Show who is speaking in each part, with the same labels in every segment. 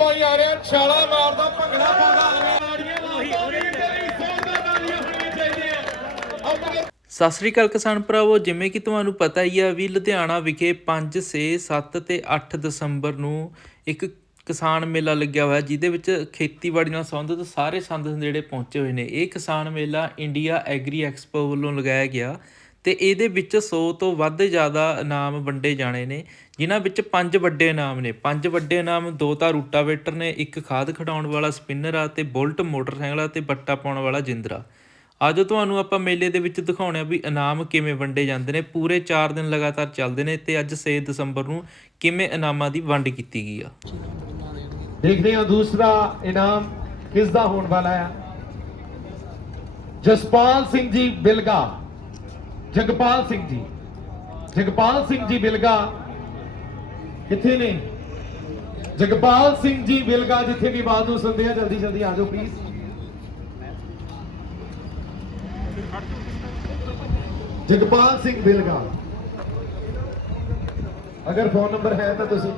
Speaker 1: ਬਾਈ ਆ ਰਿਹਾ, ਛਾਲਾ ਮਾਰਦਾ, ਭੰਗੜਾ ਪਾਉਂਦਾ। ਤਾੜੀਆਂ ਲਾਉਂਦਾ ਤੇਰੀ ਸੋਹਣਾ ਤਾੜੀਆਂ ਹੋਣੀਆਂ ਚਾਹੀਦੀਆਂ ਆਪਣੇ
Speaker 2: ਸਤਿ ਸ੍ਰੀ ਅਕਾਲ ਕਿਸਾਨ ਭਰਾਵੋ, ਜਿਵੇਂ ਕਿ ਤੁਹਾਨੂੰ ਪਤਾ ਹੀ ਆ ਵੀ ਲੁਧਿਆਣਾ ਵਿਖੇ 5 6 7 ਤੇ 8 ਦਸੰਬਰ ਨੂੰ ਇੱਕ ਕਿਸਾਨ ਮੇਲਾ ਲੱਗਿਆ ਹੋਇਆ, ਜਿਹਦੇ ਵਿੱਚ ਖੇਤੀਬਾੜੀ ਨਾਲ ਸੰਬੰਧਿਤ ਸਾਰੇ ਸੰਦ ਜਿਹੜੇ ਪਹੁੰਚੇ ਹੋਏ ਨੇ। ਇਹ ਕਿਸਾਨ ਮੇਲਾ ਇੰਡੀਆ ਐਗਰੀ ਐਕਸਪੋ ਵੱਲੋਂ ਲਗਾਇਆ ਗਿਆ। ਤੇ ਇਹਦੇ ਵਿੱਚ 100 ਤੋਂ ਵੱਧ ਜ਼ਿਆਦਾ ਇਨਾਮ ਵੰਡੇ ਜਾਣੇ ਨੇ, ਜਿਨ੍ਹਾਂ ਵਿੱਚ ਪੰਜ ਵੱਡੇ ਇਨਾਮ ਨੇ। ਪੰਜ ਵੱਡੇ ਇਨਾਮ ਦੋ ਤਾਂ ਰੂਟਾਵੇਟਰ ਨੇ, ਇੱਕ ਖਾਦ ਖਿਡਾਉਣ ਵਾਲਾ ਸਪਿਨਰ ਆ ਤੇ ਬੁਲਟ, ਮੋਟਰਸਾਈਕਲ ਆ ਤੇ ਬੱਟਾ ਪਾਉਣ ਵਾਲਾ ਜਿੰਦਰਾ। ਅੱਜ ਤੁਹਾਨੂੰ ਆਪਾਂ ਮੇਲੇ ਦੇ ਵਿੱਚ ਦਿਖਾਉਣੇ ਆ ਵੀ ਇਨਾਮ ਕਿਵੇਂ ਵੰਡੇ ਜਾਂਦੇ ਨੇ। ਪੂਰੇ 4 ਦਿਨ ਲਗਾਤਾਰ ਚੱਲਦੇ ਨੇ ਤੇ ਅੱਜ 6 ਦਸੰਬਰ ਨੂੰ ਕਿਵੇਂ ਇਨਾਮਾਂ ਦੀ ਵੰਡ ਕੀਤੀ ਗਈ ਆ।
Speaker 1: ਦੇਖਦੇ ਹਾਂ ਦੂਸਰਾ ਇਨਾਮ ਕਿਸ ਦਾ ਹੋਣ ਵਾਲਾ ਹੈ ਜਸਪਾਲ ਸਿੰਘ ਜੀ ਬਿਲਗਾ। ਜਗਪਾਲ ਸਿੰਘ ਜੀ। ਜਗਪਾਲ ਸਿੰਘ ਜੀ ਬਿਲਗਾ ਕਿੱਥੇ ਨੇ? ਜਗਪਾਲ ਸਿੰਘ ਜੀ ਬਿਲਗਾ ਜਿੱਥੇ ਵੀ ਬਾਦ ਨੂੰ ਸੁਣਦੇ ਆ। ਜਲਦੀ ਜਲਦੀ ਆ ਜਾਓ ਪਲੀਜ਼ ਜਗਪਾਲ ਸਿੰਘ ਬਿਲਗਾ ਅਗਰ ਫੋਨ ਨੰਬਰ ਹੈ ਤਾਂ ਤੁਸੀਂ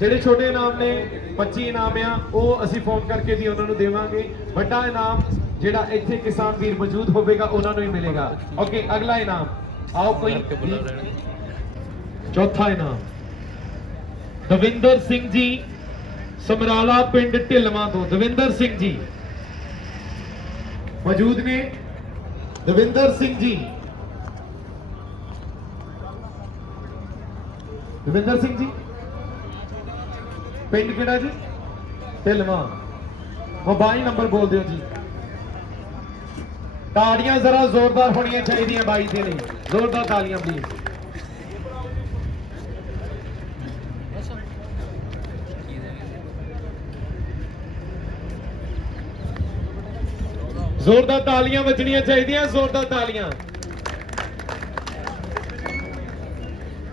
Speaker 1: ਜਿਹੜੇ ਛੋਟੇ ਇਨਾਮ ਨੇ 25 ਇਨਾਮ ਆ, ਉਹ ਅਸੀਂ ਫੋਨ ਕਰਕੇ ਵੀ ਉਹਨਾਂ ਨੂੰ ਦੇਵਾਂਗੇ। ਵੱਡਾ ਇਨਾਮ ਜਿਹੜਾ ਇੱਥੇ ਕਿਸਾਨ ਵੀਰ ਮੌਜੂਦ ਹੋਵੇਗਾ ਉਹਨਾਂ ਨੂੰ ਹੀ ਮਿਲੇਗਾ। ਓਕੇ ਅਗਲਾ ਇਨਾਮ। ਆਓ ਕੋਈ ਚੌਥਾ ਇਨਾਮ। ਦਵਿੰਦਰ ਸਿੰਘ ਜੀ ਸਮਰਾਲਾ ਪਿੰਡ ਢਿਲਵਾਂ ਤੋਂ। ਦਵਿੰਦਰ ਸਿੰਘ ਜੀ। ਮੌਜੂਦ ਨੇ ਦਵਿੰਦਰ ਸਿੰਘ ਜੀ। ਦਵਿੰਦਰ ਸਿੰਘ ਜੀ। ਪਿੰਡ ਕਿਹੜਾ ਜੀ? ਢਿਲਵਾਂ। ਮੋਬਾਈਲ ਨੰਬਰ ਬੋਲ ਦਿਓ ਜੀ। ਤਾੜੀਆਂ ਜ਼ਰਾ ਜ਼ੋਰਦਾਰ ਹੋਣੀਆਂ ਚਾਹੀਦੀਆਂ ਬਾਈ ਦੇ ਲਈ ਜ਼ੋਰਦਾਰ ਤਾਲੀਆਂ ਪਲੀਜ਼ ਜ਼ੋਰਦਾਰ ਤਾਲੀਆਂ ਵੱਜਣੀਆਂ ਚਾਹੀਦੀਆਂ, ਜ਼ੋਰਦਾਰ ਤਾਲੀਆਂ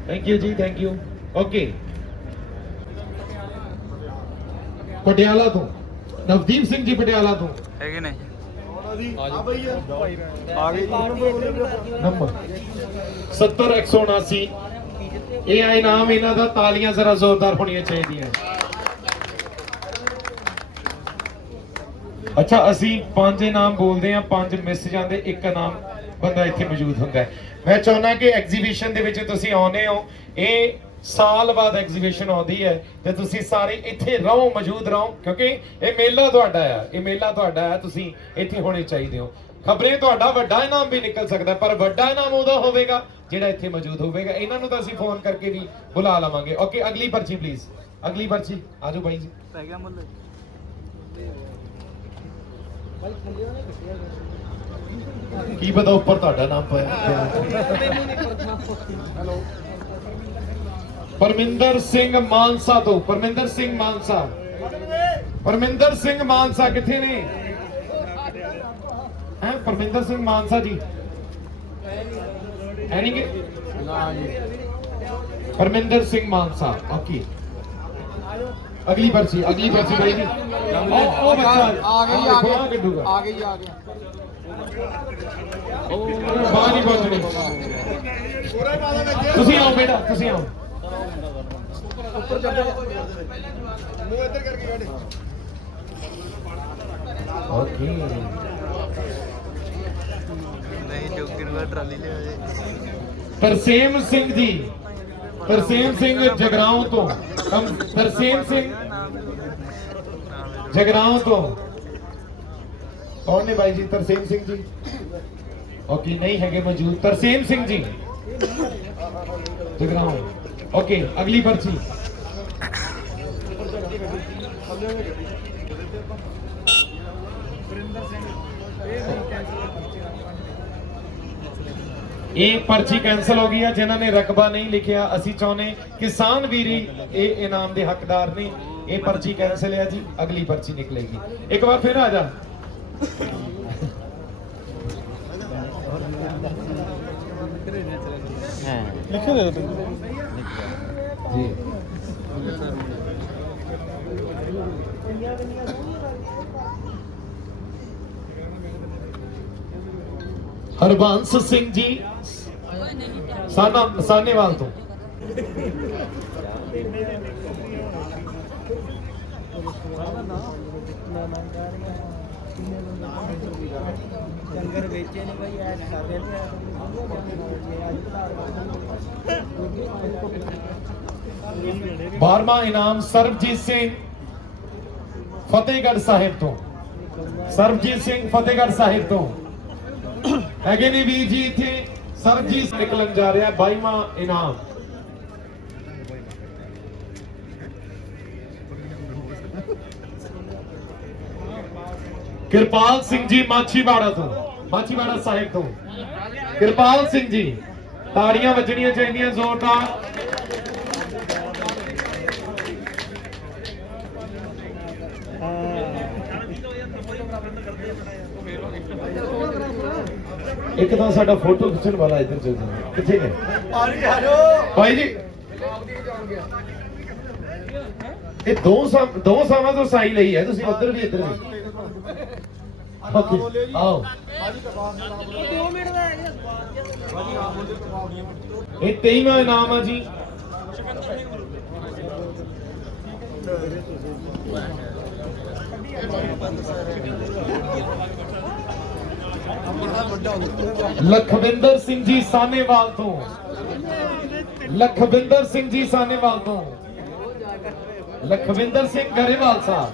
Speaker 1: thank you ji thank you okay Patiala ਤੋਂ। ਨਵਦੀਪ ਸਿੰਘ ਜੀ ਪਟਿਆਲਾ ਤੋਂ।
Speaker 2: ਹੈਗੇ ਨੇ।
Speaker 1: ਨੰਬਰ। 70179 ਇਹ ਆ ਇਨਾਮ ਇਹਨਾਂ ਦਾ ਤਾਲੀਆਂ ਜ਼ਰਾ ਜ਼ੋਰਦਾਰ ਹੋਣੀਆਂ ਚਾਹੀਦੀਆਂ। ਅੱਛਾ, ਅਸੀਂ ਪੰਜ ਇਨਾਮ ਬੋਲਦੇ ਆ ਪੰਜ ਮਿਸ ਜਾਂਦੇ, ਇੱਕ ਇਨਾਮ ਬੰਦਾ ਇੱਥੇ ਮੌਜੂਦ ਹੁੰਦਾ ਹੈ। ਮੈਂ ਚਾਹੁੰਦਾ ਕਿ ਐਗਜ਼ੀਬਿਸ਼ਨ ਦੇ ਵਿੱਚ ਤੁਸੀਂ ਆਉਨੇ ਹੋ। ਇਹ ਸਾਲ ਬਾਅਦ ਐਗਜ਼ੀਬਿਸ਼ਨ ਆਉਂਦੀ ਹੈ ਤੇ ਤੁਸੀਂ ਸਾਰੇ ਇੱਥੇ ਰਹੋ ਮੌਜੂਦ ਰਹੋ ਕਿਉਂਕਿ ਇਹ ਮੇਲਾ ਤੁਹਾਡਾ ਆ। ਇਹ ਮੇਲਾ ਤੁਹਾਡਾ ਹੈ ਤੁਸੀਂ ਇੱਥੇ ਹੋਣੇ ਚਾਹੀਦੇ ਹੋ। ਖਬਰੇ ਤੁਹਾਡਾ ਵੱਡਾ ਇਨਾਮ ਵੀ ਨਿਕਲ ਸਕਦਾ ਪਰ ਵੱਡਾ ਇਨਾਮ ਉਹਦਾ ਹੋਵੇਗਾ ਜਿਹੜਾ ਇੱਥੇ ਮੌਜੂਦ ਹੋਵੇਗਾ। ਇਹਨਾਂ ਨੂੰ ਤਾਂ ਅਸੀਂ ਫੋਨ ਕਰਕੇ ਵੀ ਬੁਲਾ ਲਵਾਂਗੇ। ਓਕੇ ਅਗਲੀ ਪਰਚੀ ਪਲੀਜ਼ ਅਗਲੀ ਪਰਚੀ। ਆਜੋ ਬਾਈ ਜੀ।
Speaker 2: ਪੈ ਗਿਆ ਮੁੱਲ।
Speaker 1: ਕੀ ਪਤਾ ਉੱਪਰ ਤੁਹਾਡਾ ਨਾਮ ਪਿਆ। ਪਰਮਿੰਦਰ ਸਿੰਘ ਮਾਨਸਾ ਤੋਂ। ਪਰਮਿੰਦਰ ਸਿੰਘ ਮਾਨਸਾ। ਪਰਮਿੰਦਰ ਸਿੰਘ ਮਾਨਸਾ ਕਿੱਥੇ ਨੇ? ਹੈ ਪਰਮਿੰਦਰ ਸਿੰਘ ਮਾਨਸਾ ਜੀ। ਹੈ ਨਹੀਂ ਕਿ? ਪਰਮਿੰਦਰ ਸਿੰਘ ਮਾਨਸਾ ਓਕੇ ਅਗਲੀ ਪਰਚੀ ਅਗਲੀ ਪਰਚੀ ਬਾਈ ਜੀ। ਉਹ ਉਹ ਬੱਚਾ
Speaker 3: ਆ ਗਈ ਆ
Speaker 1: ਬਾਹਰ
Speaker 3: ਗਈ
Speaker 1: ਕੱਢੂਗਾ
Speaker 3: ਆ ਗਈ ਆ। ਗਿਆ
Speaker 1: ਬਾਹਰ ਨਹੀਂ ਪਹੁੰਚਣੀ ਤੁਸੀਂ ਆਓ ਬੇਟਾ ਤੁਸੀਂ ਆਓ। ਓਕੇ
Speaker 2: ਨਹੀਂ ਜੋਗਰ ਦਾ ਟਰਾਲੀ ਲਿਆ ਜੇ।
Speaker 1: ਤਰਸੇਮ ਸਿੰਘ ਜੀ ਤਰਸੇਮ ਸਿੰਘ ਜਗਰਾਉਂ ਤੋਂ। ਤਰਸੇਮ ਸਿੰਘ ਜਗਰਾਉਂ ਤੋਂ। ਕੌਣ ਨੇ ਬਾਈ ਜੀ? ਤਰਸੇਮ ਸਿੰਘ ਜੀ। ਓਕੇ ਨਹੀਂ ਹੈਗੇ ਮੌਜੂਦ। ਤਰਸੇਮ ਸਿੰਘ ਜੀ। ਜਗਰਾਉਂ। ਓਕੇ ਅਗਲੀ ਪਰਚੀ। ਇਹ ਪਰਚੀ ਕੈਨਸਲ ਹੋ ਗਈ ਆ ਜਿਨ੍ਹਾਂ ਨੇ ਰਕਬਾ ਨਹੀਂ ਲਿਖਿਆ ਅਸੀਂ ਚਾਹੁੰਦੇ ਕਿਸਾਨ ਵੀਰੀ ਇਹ ਇਨਾਮ ਦੇ ਹੱਕਦਾਰ ਨੇ ਇਹ ਪਰਚੀ ਕੈਨਸਲ ਹੈ ਜੀ ਅਗਲੀ ਪਰਚੀ ਨਿਕਲੇਗੀ। ਇੱਕ ਵਾਰ ਫਿਰ ਆ ਜਾ।
Speaker 3: ਲਿਖੇ ਦੇ।
Speaker 1: ਜੀ। ਹਰਬੰਸ ਸਿੰਘ ਜੀ ਸਾਨਾ ਸਾਨੇਵਾਲ ਤੋਂ।
Speaker 4: ਡੰਗਰ ਵੇਚੇ ਨਹੀਂ ਭਾਈ ਐਡ ਕਰਦੇ ਨਹੀਂ
Speaker 1: ਬਾਰਵਾਂ ਇਨਾਮ ਸਰਬਜੀਤ ਸਿੰਘ ਫਤਿਹਗੜ੍ਹ ਸਾਹਿਬ ਤੋਂ। ਸਰਬਜੀਤ ਸਿੰਘ ਫਤਿਹਗੜ੍ਹ ਸਾਹਿਬ ਤੋਂ। ਹੈਗੇ ਨੇ ਵੀਰ ਜੀ ਇੱਥੇ। ਸਰਬਜੀਤ ਨਿਕਲਣ ਜਾ ਰਿਹਾ 22ਵਾਂ ਇਨਾਮ। ਕਿਰਪਾਲ ਸਿੰਘ ਜੀ ਮਾਛੀਵਾੜਾ ਤੋਂ, ਮਾਛੀਵਾੜਾ ਸਾਹਿਬ ਤੋਂ। ਕਿਰਪਾਲ ਸਿੰਘ ਜੀ, ਤਾੜੀਆਂ ਵੱਜਣੀਆਂ ਚਾਹੀਦੀਆਂ ਜ਼ੋਰਦਾਰ ਇੱਕ ਤਾਂ ਸਾਡਾ ਫੋਟੋ ਖਿੱਚਣ ਵਾਲਾ ਇੱਧਰ ਚੱਲ ਜਾਂਦਾ ਕਿੱਥੇ ਨੇ ਭਾਈ ਜੀ। ਇਹ ਦੋ ਸਾਂ ਦੋ ਸਾਵਾਂ ਤੋਂ ਸਾਈ ਲਈ ਹੈ, ਤੁਸੀਂ ਉੱਧਰ ਵੀ, ਇੱਧਰ ਵੀ। ਓਕੇ ਆਓ। ਇਹ 23ਵਾਂ ਇਨਾਮ ਆ ਜੀ। ਲਖਵਿੰਦਰ ਸਿੰਘ ਜੀ ਸਾਨੇਵਾਲ ਤੋਂ। ਲਖਵਿੰਦਰ ਸਿੰਘ ਜੀ ਸਾਨੇਵਾਲ ਤੋਂ। ਲਖਵਿੰਦਰ ਸਿੰਘ ਗਰੇਵਾਲ ਸਾਹਿਬ।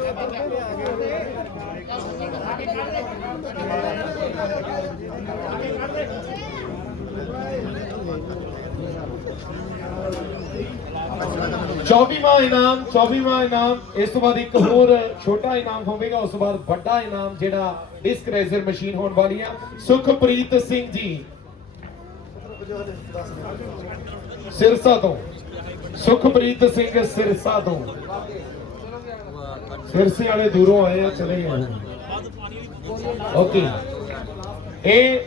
Speaker 1: ਚੌਵੀਵਾਂ ਇਨਾਮ 24ਵਾਂ ਇਨਾਮ, ਇਸ ਤੋਂ ਬਾਅਦ ਇੱਕ ਹੋਰ ਛੋਟਾ ਇਨਾਮ ਹੋਵੇਗਾ, ਉਸ ਤੋਂ ਬਾਅਦ ਵੱਡਾ ਇਨਾਮ ਜਿਹੜਾ ਡਿਸਕ ਰੇਜ਼ਰ ਮਸ਼ੀਨ ਹੋਣ ਵਾਲੀ ਆ। ਸੁਖਪ੍ਰੀਤ ਸਿੰਘ ਜੀ। ਸਿਰਸਾ ਤੋਂ। ਸੁਖਪ੍ਰੀਤ ਸਿੰਘ ਸਿਰਸਾ ਤੋਂ। ਸਿਰਸੇ ਵਾਲੇ ਦੂਰੋਂ ਆਏ ਆ, ਚਲੇ ਗਏ ਓਕੇ। ਇਹ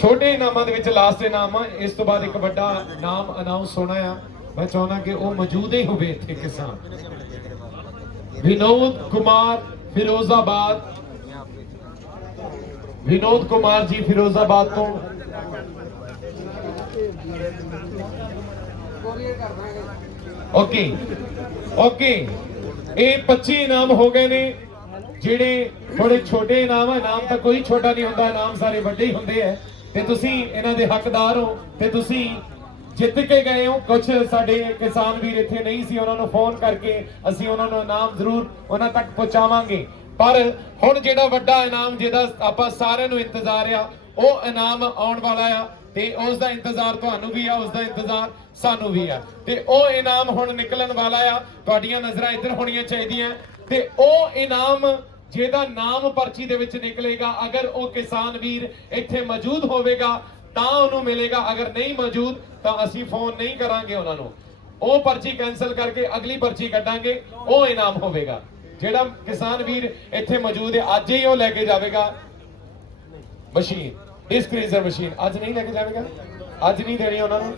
Speaker 1: ਛੋਟੇ ਇਨਾਮਾਂ ਦੇ ਵਿੱਚ ਲਾਸਟ ਇਨਾਮ ਆ। ਇਸ ਤੋਂ ਬਾਅਦ ਇੱਕ ਵੱਡਾ ਨਾਮ ਅਨਾਉਂਸ ਹੋਣਾ ਆ। ਮੈਂ ਚਾਹੁੰਦਾ ਕਿ ਉਹ ਮੌਜੂਦ ਹੀ ਹੋਵੇ ਇੱਥੇ ਕਿਸਾਨ। ਵਿਨੋਦ ਕੁਮਾਰ ਫਿਰੋਜ਼ਾਬਾਦ। ਵਿਨੋਦ ਕੁਮਾਰ ਜੀ ਫਿਰੋਜ਼ਾਬਾਦ ਤੋਂ। Okay okay. ਇਹ 25 ਇਨਾਮ ਹੋ ਗਏ ਨੇ, ਜਿਹੜੇ ਬੜੇ ਛੋਟੇ ਇਨਾਮ ਆ। ਇਨਾਮ ਤਾਂ ਕੋਈ ਛੋਟਾ ਨਹੀਂ ਹੁੰਦਾ, ਇਨਾਮ ਸਾਰੇ ਵੱਡੇ ਹੀ ਹੁੰਦੇ ਆ। ਤੇ ਤੁਸੀਂ ਇਹਨਾਂ ਦੇ ਹੱਕਦਾਰ ਹੋ ਤੇ ਤੁਸੀਂ ਜਿੱਤ ਕੇ ਗਏ ਹੋ। ਕੁਝ ਸਾਡੇ ਕਿਸਾਨ ਵੀਰ ਇੱਥੇ ਨਹੀਂ ਸੀ, ਉਹਨਾਂ ਨੂੰ ਫੋਨ ਕਰਕੇ ਅਸੀਂ ਉਹਨਾਂ ਨੂੰ ਇਨਾਮ ਜ਼ਰੂਰ ਉਹਨਾਂ ਤੱਕ ਪਹੁੰਚਾਵਾਂਗੇ। ਪਰ ਹੁਣ ਜਿਹੜਾ ਵੱਡਾ ਇਨਾਮ ਜਿਹਦਾ ਆਪਾਂ ਸਾਰਿਆਂ ਨੂੰ ਇੰਤਜ਼ਾਰ ਆ, ਉਹ ਇਨਾਮ ਆਉਣ ਵਾਲਾ ਆ ਤੇ ਉਸ ਦਾ ਇੰਤਜ਼ਾਰ ਤੁਹਾਨੂੰ ਵੀ ਆ, ਉਸ ਦਾ ਇੰਤਜ਼ਾਰ ਸਾਨੂੰ ਵੀ ਆ। ਤੇ ਉਹ ਇਨਾਮ ਹੁਣ ਨਿਕਲਣ ਵਾਲਾ ਆ। ਤੁਹਾਡੀਆਂ ਨਜ਼ਰਾਂ ਇੱਧਰ ਹੋਣੀਆਂ ਚਾਹੀਦੀਆਂ ਤੇ ਉਹ ਇਨਾਮ ਜਿਹਦਾ ਨਾਮ ਪਰਚੀ ਦੇ ਵਿੱਚ ਨਿਕਲੇਗਾ, ਅਗਰ ਉਹ ਕਿਸਾਨ ਵੀਰ ਇੱਥੇ ਮੌਜੂਦ ਹੋਵੇਗਾ, ਤਾਂ ਉਹਨੂੰ ਮਿਲੇਗਾ, ਅਗਰ ਨਹੀਂ ਮੌਜੂਦ, ਤਾਂ ਅਸੀਂ ਫੋਨ ਨਹੀਂ ਕਰਾਂਗੇ ਉਹਨਾਂ ਨੂੰ। ਉਹ ਪਰਚੀ ਕੈਨਸਲ ਕਰਕੇ ਅਗਲੀ ਪਰਚੀ ਕੱਢਾਂਗੇ, ਉਹ ਇਨਾਮ ਹੋਵੇਗਾ। ਜਿਹੜਾ ਕਿਸਾਨ ਵੀਰ ਇੱਥੇ ਮੌਜੂਦ ਹੈ, ਅੱਜ ਹੀ ਉਹ ਲੈ ਕੇ ਜਾਵੇਗਾ। ਮਸ਼ੀਨ, ਡਿਸਕ ਰੇਜ਼ਰ ਮਸ਼ੀਨ, ਅੱਜ ਨਹੀਂ ਲੈ ਕੇ ਜਾਵੇਗਾ? ਅੱਜ ਨਹੀਂ ਦੇਣੀ ਉਹਨਾਂ ਨੂੰ?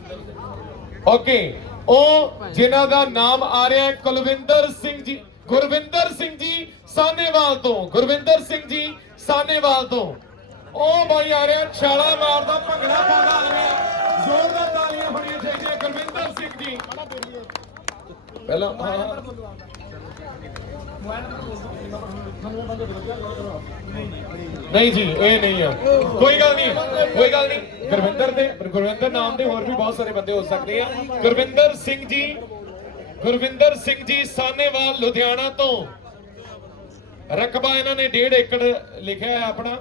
Speaker 1: ਓਕੇ, ਉਹ ਜਿਨ੍ਹਾਂ ਦਾ ਨਾਮ ਆ ਰਿਹਾ ਹੈ ਕੁਲਵਿੰਦਰ ਸਿੰਘ ਜੀ। ਗੁਰਵਿੰਦਰ ਸਿੰਘ ਜੀ ਸਾਨੇਵਾਲ ਤੋਂ, ਗੁਰਵਿੰਦਰ ਸਿੰਘ ਜੀ ਸਾਨੇਵਾਲ ਤੋਂ। ਉਹ ਬਾਈ ਆ ਰਿਹਾ, ਛਾਲਾ ਮਾਰਦਾ, ਭੰਗੜਾ ਪਾਉਂਦਾ ਆ ਰਿਹਾ। ਜ਼ੋਰਦਾਰ ਤਾਲੀਆਂ ਹੋਣੀਆਂ ਚਾਹੀਦੀਆਂ, ਗੁਰਵਿੰਦਰ ਸਿੰਘ ਜੀ। ਪਹਿਲਾਂ ਨਹੀਂ ਜੀ, ਇਹ ਨਹੀਂ ਆ। ਕੋਈ ਗੱਲ ਨਹੀਂ, ਕੋਈ ਗੱਲ ਨਹੀਂ। ਗੁਰਵਿੰਦਰ ਦੇ, ਗੁਰਵਿੰਦਰ ਨਾਮ ਦੇ ਹੋਰ ਵੀ ਬਹੁਤ ਸਾਰੇ ਬੰਦੇ ਹੋ ਸਕਦੇ ਆ। ਗੁਰਵਿੰਦਰ ਸਿੰਘ ਜੀ ਗੁਰਵਿੰਦਰ ਸਿੰਘ ਜੀ ਸਾਨੇਵਾਲ, ਲੁਧਿਆਣਾ ਤੋਂ। ਰਕਬਾ ਇਹਨਾਂ ਨੇ 1.5 ਏਕੜ ਲਿਖਿਆ ਹੈ ਆਪਣਾ।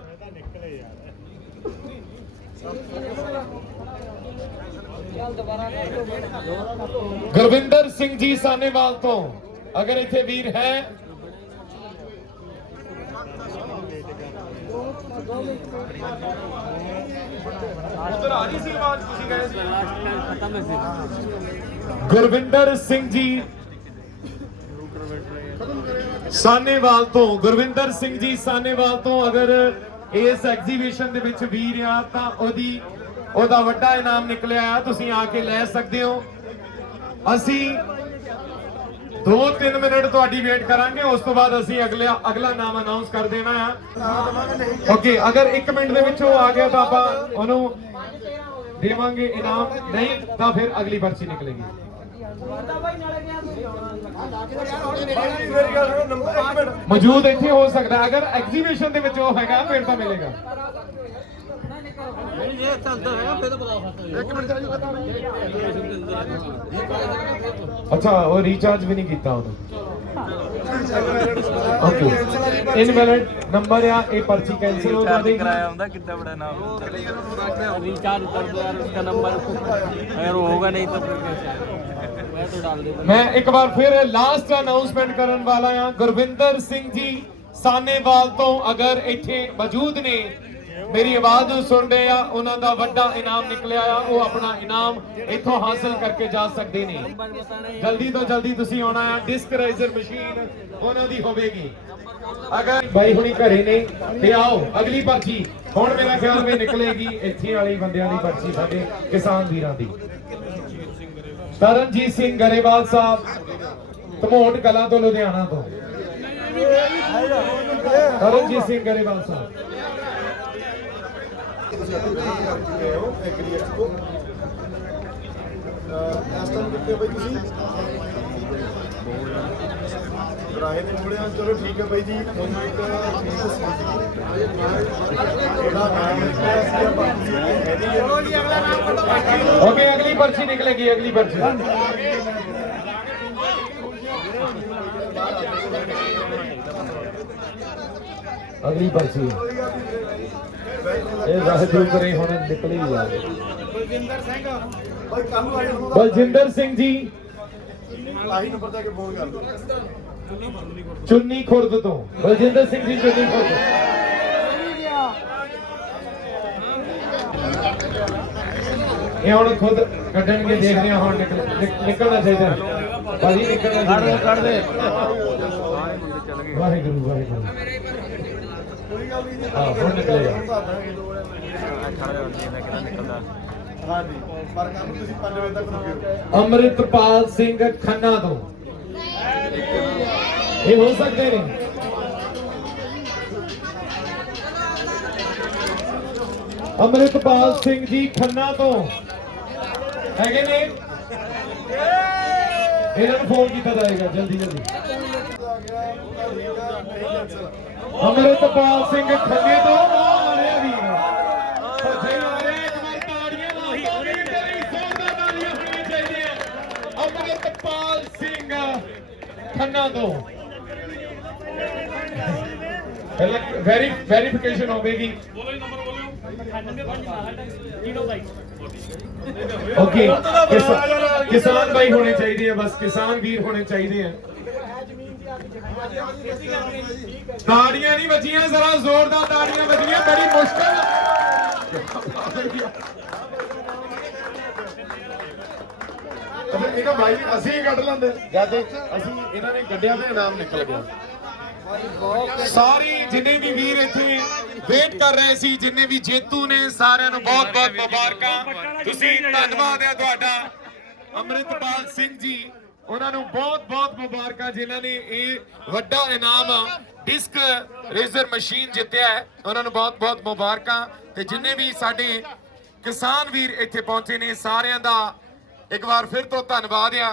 Speaker 1: ਗੁਰਵਿੰਦਰ ਸਿੰਘ ਜੀ ਸਾਨੇਵਾਲ ਤੋਂ, ਅਗਰ ਇੱਥੇ ਵੀਰ ਹੈ। ਉਧਰ ਆ ਰਹੀ ਸੀ ਆਵਾਜ਼, ਤੁਸੀਂ ਗਏ ਸੀ
Speaker 4: ਖਤਮ ਹੈ ਸੀ?
Speaker 1: ਗੁਰਵਿੰਦਰ ਸਿੰਘ ਜੀ। ਸਾਨੇਵਾਲ ਤੋਂ ਗੁਰਵਿੰਦਰ ਸਿੰਘ ਜੀ ਸਾਨੇਵਾਲ ਤੋਂ ਅਗਰ ਇਸ ਐਗਜ਼ੀਬਿਸ਼ਨ ਦੇ ਵਿੱਚ ਵੀਰ ਆ ਤਾਂ ਉਹਦੀ ਉਹਦਾ ਵੱਡਾ ਇਨਾਮ ਨਿਕਲਿਆ ਆ ਤੁਸੀਂ ਆ ਕੇ ਲੈ ਸਕਦੇ ਹੋ। ਅਸੀਂ 2-3 ਮਿੰਟ ਤੁਹਾਡੀ ਵੇਟ ਕਰਾਂਗੇ ਉਸ ਤੋਂ ਬਾਅਦ ਅਸੀਂ ਅਗਲਾ ਅਗਲਾ ਨਾਮ ਅਨਾਉਂਸ ਕਰ ਦੇਣਾ ਆ ਓਕੇ ਅਗਰ 1 ਮਿੰਟ ਦੇ ਵਿੱਚ ਉਹ ਆ ਗਿਆ ਤਾਂ ਆਪਾਂ ਉਹਨੂੰ ਦੇਵਾਂਗੇ ਇਨਾਮ, ਨਹੀਂ ਤਾਂ ਫਿਰ ਅਗਲੀ ਪਰਚੀ ਨਿਕਲੇਗੀ। ਮੌਜੂਦ ਇੱਥੇ ਹੋ ਸਕਦਾ, ਅਗਰ ਐਗਜ਼ੀਬਿਸ਼ਨ ਦੇ ਵਿੱਚ ਉਹ ਹੈਗਾ, ਫਿਰ ਤਾਂ ਮਿਲੇਗਾ। ਅੱਛਾ, ਉਹ ਰੀਚਾਰਜ ਵੀ ਨਹੀਂ ਕੀਤਾ ਉਹਨੇ। ਓਕੇ ਇਨਵੈਲਿਡ ਨੰਬਰ ਆ ਇਹ ਪਰਚੀ ਕੈਨਸਲ ਹੋ ਜਾਵੇਗੀ
Speaker 4: ਕਰਾਇਆ ਹੁੰਦਾ ਕਿੱਦਾਂ ਬੜਾ ਨਾਮ ਰੀਚਾਰਜ ਕਰ ਦੋ ਯਾਰ ਉਸਦਾ ਨੰਬਰ ਅਗਰ ਹੋਗਾ ਨਹੀਂ ਤਾਂ ਫਿਰ ਕੈਸੇ
Speaker 1: ਮੈਂ ਇੱਕ ਵਾਰ ਫਿਰ ਲਾਸਟ ਅਨਾਉਂਸਮੈਂਟ ਕਰਨ ਵਾਲਾ ਆ ਗੁਰਵਿੰਦਰ ਸਿੰਘ ਜੀ ਸਾਨੇਵਾਲ ਤੋਂ ਅਗਰ ਇੱਥੇ ਮੌਜੂਦ ਨੇ ਮੇਰੀ ਆਵਾਜ਼ ਨੂੰ ਸੁਣਦੇ ਆ, ਉਹਨਾਂ ਦਾ ਵੱਡਾ ਇਨਾਮ ਨਿਕਲਿਆ ਆ, ਉਹ ਆਪਣਾ ਇਨਾਮ ਇੱਥੋਂ ਹਾਸਲ ਕਰਕੇ ਜਾ ਸਕਦੇ ਨੇ। ਜਲਦੀ ਤੋਂ ਜਲਦੀ ਤੁਸੀਂ ਆਉਣਾ ਆ ਡਿਸਕ ਰਾਈਜ਼ਰ ਮਸ਼ੀਨ ਉਹਨਾਂ ਦੀ ਹੋਵੇਗੀ। ਅਗਰ ਬਾਈ ਹੁਣੀ ਘਰੇ ਨੇ, ਤੇ ਆਓ, ਅਗਲੀ ਪਰਚੀ। ਹੁਣ ਮੇਰਾ ਖਿਆਲ ਵੀ ਨਿਕਲੇਗੀ, ਇੱਥੇ ਵਾਲੀ ਬੰਦਿਆਂ ਦੀ ਪਰਚੀ ਸਾਡੇ ਕਿਸਾਨ ਵੀਰਾਂ ਦੀ। ਤਰਨਜੀਤ ਸਿੰਘ ਗਰੇਵਾਲ ਸਾਹਿਬ ਧਮੋਟ ਕਲਾਂ ਤੋਂ, ਲੁਧਿਆਣਾ ਤੋਂ। ਤਰਨਜੀਤ ਸਿੰਘ ਗਰੇਵਾਲ ਸਾਹਿਬ।
Speaker 3: ਇਸ ਟਾਈਮ ਕਿੱਥੇ ਬਈ ਤੁਸੀਂ ਰਾਹੇ ਦੇ ਮੁੜਿਆ ਚਲੋ ਠੀਕ ਹੈ ਬਾਈ ਜੀ ਤੁਹਾਨੂੰ ਇੱਕ ਚੀਜ਼ ਦੱਸਣੀ ਇਹਦਾ ਨਾਮ ਲਿਖਿਆ ਸੀ ਆਪਾਂ ਚਲੋ ਜੀ ਅਗਲਾ ਨਾਮ
Speaker 1: ਓਕੇ ਅਗਲੀ ਪਰਚੀ ਨਿਕਲੇਗੀ ਅਗਲੀ ਪਰਚੀ ਅਗਲੀ ਪਰਚੀ ਇਹ ਰਾਹਜੂ ਕਰੇ ਹੁਣ ਨਿਕਲੀ ਆ
Speaker 3: ਬਾਈ ਕੱਲ ਨੂੰ ਆਏ ਹੋ
Speaker 1: ਬਲਜਿੰਦਰ ਸਿੰਘ ਜੀ।
Speaker 3: ਆਹੀ ਨੰਬਰ ਤੇ ਆ ਕੇ ਫੋਨ ਕਰ ਦਿਓ
Speaker 1: ਚੁੰਨੀ ਖੁਰਦ ਤੋਂ। ਬਲਜਿੰਦਰ ਸਿੰਘ ਜੀ ਚੁੰਨੀ ਖੁਰਦ ਇਹ ਹੁਣ ਖੁਦ ਕੱਢਣਗੇ ਦੇਖਦੇ ਹਾਂ ਹੁਣ ਨਿਕਲ ਨਿਕ- ਨਿਕਲਣਾ ਚਾਹੀਦਾ। ਭਾਜੀ ਨਿਕਲਣਾ ਚਾਹੀਦਾ। ਕੱਢ ਦੇ। ਵਾਹਿਗੁਰੂ ਵਾਹਿਗੁਰੂ।
Speaker 3: ਕੋਈ ਗੱਲ ਨਹੀਂ ਜੀ
Speaker 1: ਹਾਂ, ਹੁਣ ਨਿਕਲੇਗਾ।
Speaker 3: ਹੁਣ ਦੱਸ ਦਾਂਗੇ ਦੋ ਵਜੇ। ਹਾਂਜੀ ਪਰ ਨੂੰ ਤੁਸੀਂ 5 ਵਜੇ ਤੱਕ ਰੁਕਿਓ
Speaker 1: ਅੰਮ੍ਰਿਤਪਾਲ ਸਿੰਘ ਖੰਨਾ ਤੋਂ। ਇਹ ਹੋ ਸਕਦੇ ਨੇ? ਅੰਮ੍ਰਿਤਪਾਲ ਸਿੰਘ ਜੀ ਖੰਨਾ ਤੋਂ। ਹੈਗੇ ਨੇ? ਇਹਨਾਂ ਨੂੰ ਫੋਨ ਕੀਤਾ ਜਾਏਗਾ ਜਲਦੀ ਜਲਦੀ। ਅੰਮ੍ਰਿਤਪਾਲ ਸਿੰਘ ਖੰਨੇ ਤੋਂ ਆ ਰਿਹਾ ਵੀਰ। ਸੱਜੇ ਆ ਰਿਹਾ ਇੱਕ ਵਾਰ ਤਾੜੀਆਂ ਲਾ ਦਿਓ ਵੀਰ ਤੇਰੀ ਸੋਹਣਾ ਤਾੜੀਆਂ ਹੋਣੀਆਂ ਚਾਹੀਦੀਆਂ। ਅੰਮ੍ਰਿਤਪਾਲ ਸਿੰਘ ਖੰਨਾ ਤੋਂ। ਪਹਿਲਾਂ ਵੈਰੀ, ਵੈਰੀਫਿਕੇਸ਼ਨ ਹੋਵੇਗੀ। ਓਕੇ, ਕਿਸਾਨ ਕਿਸਾਨ ਭਾਈ ਹੋਣੇ ਚਾਹੀਦੇ ਆ, ਬਸ ਕਿਸਾਨ ਵੀਰ ਹੋਣੇ ਚਾਹੀਦੇ ਆ। ਤਾੜੀਆਂ ਨਹੀਂ ਵੱਜੀਆਂ ਜ਼ਰਾ ਜ਼ੋਰਦਾਰ ਤਾੜੀਆਂ ਵੱਜੀਆਂ ਬੜੀ ਮੁਸ਼ਕਲ ਇਹਦਾ ਭਾਈ ਅਸੀਂ ਹੀ ਕੱਢ ਲੈਂਦੇ। ਜਦ। ਅਸੀਂ ਇਹਨਾਂ ਨੇ ਕੱਢਿਆ ਤੇ ਇਨਾਮ ਨਿਕਲ ਗਿਆ। ਸਾਰੀ ਜਿੰਨੇ ਵੀ ਵੀਰ ਇੱਥੇ ਵੇਟ ਕਰ ਰਹੇ ਸੀ ਜਿੰਨੇ ਵੀ ਜੇਤੂ ਨੇ ਸਾਰਿਆਂ ਨੂੰ ਬਹੁਤ ਬਹੁਤ ਮੁਬਾਰਕਾਂ। ਤੁਸੀਂ ਧੰਨਵਾਦ ਹੈ ਤੁਹਾਡਾ। ਅੰਮ੍ਰਿਤਪਾਲ ਸਿੰਘ ਜੀ ਉਹਨਾਂ ਨੂੰ ਬਹੁਤ ਬਹੁਤ ਮੁਬਾਰਕਾਂ ਜਿਨ੍ਹਾਂ ਨੇ ਇਹ ਵੱਡਾ ਇਨਾਮ ਡਿਸਕ ਰੇਜ਼ਰ ਮਸ਼ੀਨ ਜਿੱਤਿਆ ਹੈ। ਉਹਨਾਂ ਨੂੰ ਬਹੁਤ ਬਹੁਤ ਮੁਬਾਰਕਾਂ ਤੇ ਜਿੰਨੇ ਵੀ ਸਾਡੇ ਕਿਸਾਨ ਵੀਰ ਇੱਥੇ ਪਹੁੰਚੇ ਨੇ, ਸਾਰਿਆਂ ਦਾ ਇੱਕ ਵਾਰ ਫਿਰ ਤੋਂ ਧੰਨਵਾਦ ਆ।